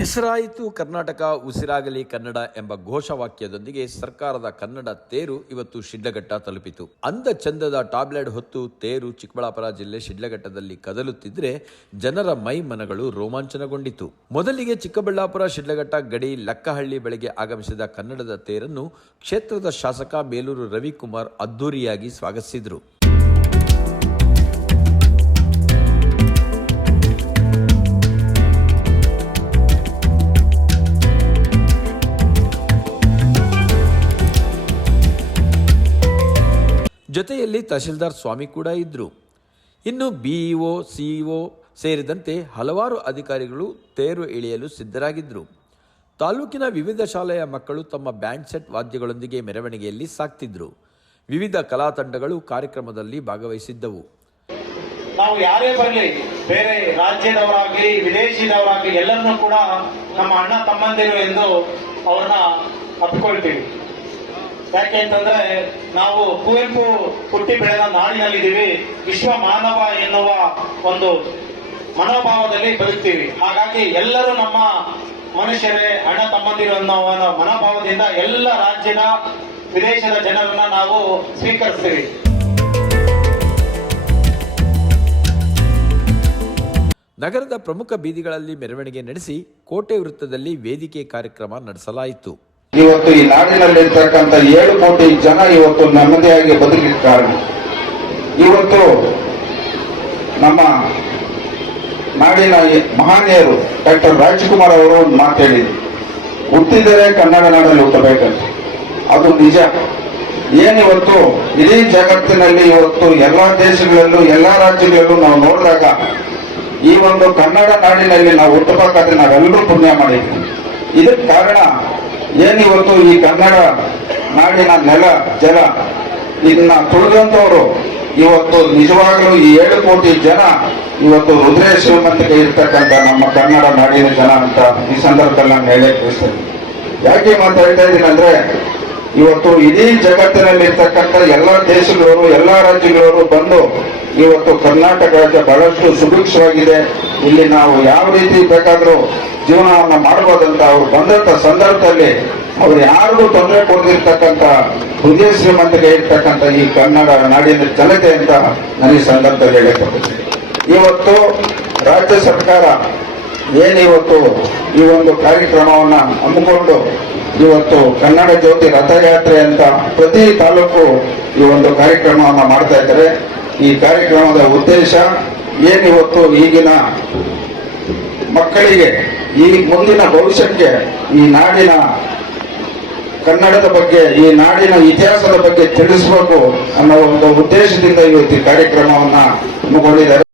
ಹೆಸರಾಯಿತು ಕರ್ನಾಟಕ ಉಸಿರಾಗಲಿ ಕನ್ನಡ ಎಂಬ ಘೋಷವಾಕ್ಯದೊಂದಿಗೆ ಸರ್ಕಾರದ ಕನ್ನಡ ತೇರು ಇವತ್ತು ಶಿಡ್ಲಘಟ್ಟ ತಲುಪಿತು. ಅಂದ ಚಂದದ ಟಾಬ್ಲೆಟ್ ಹೊತ್ತು ತೇರು ಚಿಕ್ಕಬಳ್ಳಾಪುರ ಜಿಲ್ಲೆ ಶಿಡ್ಲಘಟ್ಟದಲ್ಲಿ ಕದಲುತ್ತಿದ್ದರೆ ಜನರ ಮೈ ಮನಗಳು ರೋಮಾಂಚನಗೊಂಡಿತು. ಮೊದಲಿಗೆ ಚಿಕ್ಕಬಳ್ಳಾಪುರ ಶಿಡ್ಲಘಟ್ಟ ಗಡಿ ಲಕ್ಕಹಳ್ಳಿ ಬಳಿಗೆ ಆಗಮಿಸಿದ ಕನ್ನಡದ ತೇರನ್ನು ಕ್ಷೇತ್ರದ ಶಾಸಕ ಬೇಲೂರು ರವಿಕುಮಾರ್ ಅದ್ದೂರಿಯಾಗಿ ಸ್ವಾಗತಿಸಿದರು. ಜೊತೆಯಲ್ಲಿ ತಹಶೀಲ್ದಾರ್ ಸ್ವಾಮಿ ಕೂಡ ಇದ್ದರು. ಇನ್ನು ಬಿಇಒ, ಸಿಇಒ ಸೇರಿದಂತೆ ಹಲವಾರು ಅಧಿಕಾರಿಗಳು ತೇರು ಎಳೆಯಲು ಸಿದ್ಧರಾಗಿದ್ದರು. ತಾಲೂಕಿನ ವಿವಿಧ ಶಾಲೆಯ ಮಕ್ಕಳು ತಮ್ಮ ಬ್ಯಾಂಡ್ ಸೆಟ್ ವಾದ್ಯಗಳೊಂದಿಗೆ ಮೆರವಣಿಗೆಯಲ್ಲಿ ಸಾಕ್ತಿದ್ರು. ವಿವಿಧ ಕಲಾ ತಂಡಗಳು ಕಾರ್ಯಕ್ರಮದಲ್ಲಿ ಭಾಗವಹಿಸಿದ್ದವು. ನಾವು ಯಾರೇ ಬರಲಿ, ಬೇರೆ ರಾಜ್ಯದವರಾಗಲಿ ವಿದೇಶಿದವರಾಗಲಿ ಎಲ್ಲರನ್ನೂ ಕೂಡ ನಮ್ಮ ಅಣ್ಣ ತಮ್ಮಂದಿರು ಎಂದು ಅವ್ರನ್ನ ಅಪ್ಪಿಕೊಳ್ತೀವಿ. ಯಾಕೆ ಅಂತಂದ್ರೆ ನಾವು ಕುವೆಂಪು ಹುಟ್ಟಿ ಬೆಳೆದ ನಾಡಿನಲ್ಲಿದ್ದೀವಿ, ವಿಶ್ವ ಮಾನವ ಎನ್ನುವ ಒಂದು ಮನೋಭಾವದಲ್ಲಿ ಬದುಕ್ತೀವಿ. ಹಾಗಾಗಿ ಎಲ್ಲರೂ ನಮ್ಮ ಮನುಷ್ಯರೇ, ಅಣ್ಣ ತಮ್ಮಂದಿರು ಅನ್ನೋ ಮನೋಭಾವದಿಂದ ಎಲ್ಲ ರಾಜ್ಯದ ವಿದೇಶದ ಜನರನ್ನ ನಾವು ಸ್ವೀಕರಿಸ್ತೀವಿ. ನಗರದ ಪ್ರಮುಖ ಬೀದಿಗಳಲ್ಲಿ ಮೆರವಣಿಗೆ ನಡೆಸಿ ಕೋಟೆ ವೃತ್ತದಲ್ಲಿ ವೇದಿಕೆ ಕಾರ್ಯಕ್ರಮ ನಡೆಸಲಾಯಿತು. ಇವತ್ತು ಈ ನಾಡಿನಲ್ಲಿರ್ತಕ್ಕಂಥ 7 ಕೋಟಿ ಜನ ಇವತ್ತು ನೆಮ್ಮದಿಯಾಗಿ ಬದುಕಿದ ಕಾರಣ ಇವತ್ತು ನಮ್ಮ ನಾಡಿನ ಮಹಾನೀಯರು ಡಾಕ್ಟರ್ ರಾಜ್ಕುಮಾರ್ ಅವರು ಒಂದು ಮಾತು ಹೇಳಿದ್ರು, ಹುಟ್ಟಿದರೆ ಕನ್ನಡ ನಾಡಲ್ಲಿ ಹುಟ್ಟಬೇಕಂತ. ಅದು ನಿಜ. ಏನಿವತ್ತು ಇಡೀ ಜಗತ್ತಿನಲ್ಲಿ ಇವತ್ತು ಎಲ್ಲಾ ದೇಶಗಳಲ್ಲೂ ಎಲ್ಲಾ ರಾಜ್ಯಗಳಲ್ಲೂ ನಾವು ನೋಡಿದಾಗ ಈ ಒಂದು ಕನ್ನಡ ನಾಡಿನಲ್ಲಿ ನಾವು ಹುಟ್ಟಬೇಕಾದ್ರೆ ನಾವೆಲ್ಲರೂ ಪುಣ್ಯ ಮಾಡಿದ್ವಿ. ಇದಕ್ಕೆ ಕಾರಣ ಏನಿವತ್ತು ಈ ಕನ್ನಡ ನಾಡಿನ ನೆಲ ಜಲ ಇದನ್ನ ತುಳಿದಂತವರು ಇವತ್ತು ನಿಜವಾಗಲೂ ಈ 7 ಕೋಟಿ ಜನ ಇವತ್ತು ಹೃದಯ ಶ್ರೀಮಂತಿಕೆ ಇರ್ತಕ್ಕಂಥ ನಮ್ಮ ಕನ್ನಡ ನಾಡಿನ ಜನ ಅಂತ ಈ ಸಂದರ್ಭದಲ್ಲಿ ನಾನು ಹೇಳಕ್ಕೆ ಬಯಸ್ತೇನೆ. ಯಾಕೆ ಮಾತಾಡ್ತಾ ಇದ್ದೀನಿ ಅಂದ್ರೆ, ಇವತ್ತು ಇಡೀ ಜಗತ್ತಿನಲ್ಲಿ ಇರ್ತಕ್ಕಂಥ ಎಲ್ಲಾ ದೇಶಗಳವರು ಎಲ್ಲಾ ರಾಜ್ಯಗಳವರು ಬಂದು ಇವತ್ತು ಕರ್ನಾಟಕ ರಾಜ್ಯ ಬಹಳಷ್ಟು ಸುಭಿಕ್ಷವಾಗಿದೆ, ಇಲ್ಲಿ ನಾವು ಯಾವ ರೀತಿ ಬೇಕಾದ್ರೂ ಜೀವನವನ್ನ ಮಾಡಬಹುದಂತ ಅವ್ರು ಬಂದಂತ ಸಂದರ್ಭದಲ್ಲಿ ಅವ್ರು ಯಾರಿಗೂ ತೊಂದರೆ ಕೊಡದಿರ್ತಕ್ಕಂಥ ಹೃದಯ ಶ್ರೀಮಂತಿಗೆ ಇರ್ತಕ್ಕಂಥ ಈ ಕನ್ನಡ ನಾಡಿನ ಜನತೆ ಅಂತ ನಾನು ಈ ಸಂದರ್ಭದಲ್ಲಿ ಹೇಳಕ್ಕೆ. ಇವತ್ತು ರಾಜ್ಯ ಸರ್ಕಾರ ಏನಿವತ್ತು ಈ ಒಂದು ಕಾರ್ಯಕ್ರಮವನ್ನ ಹಮ್ಮಿಕೊಂಡು ಇವತ್ತು ಕನ್ನಡ ಜ್ಯೋತಿ ರಥಯಾತ್ರೆ ಅಂತ ಪ್ರತಿ ತಾಲೂಕು ಈ ಒಂದು ಕಾರ್ಯಕ್ರಮವನ್ನ ಮಾಡ್ತಾ ಇದ್ದಾರೆ. ಈ ಕಾರ್ಯಕ್ರಮದ ಉದ್ದೇಶ ಏನಿವತ್ತು ಈಗಿನ ಮಕ್ಕಳಿಗೆ, ಈ ಮುಂದಿನ ಭವಿಷ್ಯಕ್ಕೆ ಈ ನಾಡಿನ ಕನ್ನಡದ ಬಗ್ಗೆ, ಈ ನಾಡಿನ ಇತಿಹಾಸದ ಬಗ್ಗೆ ತಿಳಿಸಬೇಕು ಅನ್ನೋ ಒಂದು ಉದ್ದೇಶದಿಂದ ಇವತ್ತು ಈ ಕಾರ್ಯಕ್ರಮವನ್ನ ಹಮ್ಮಿಕೊಂಡಿದ್ದಾರೆ.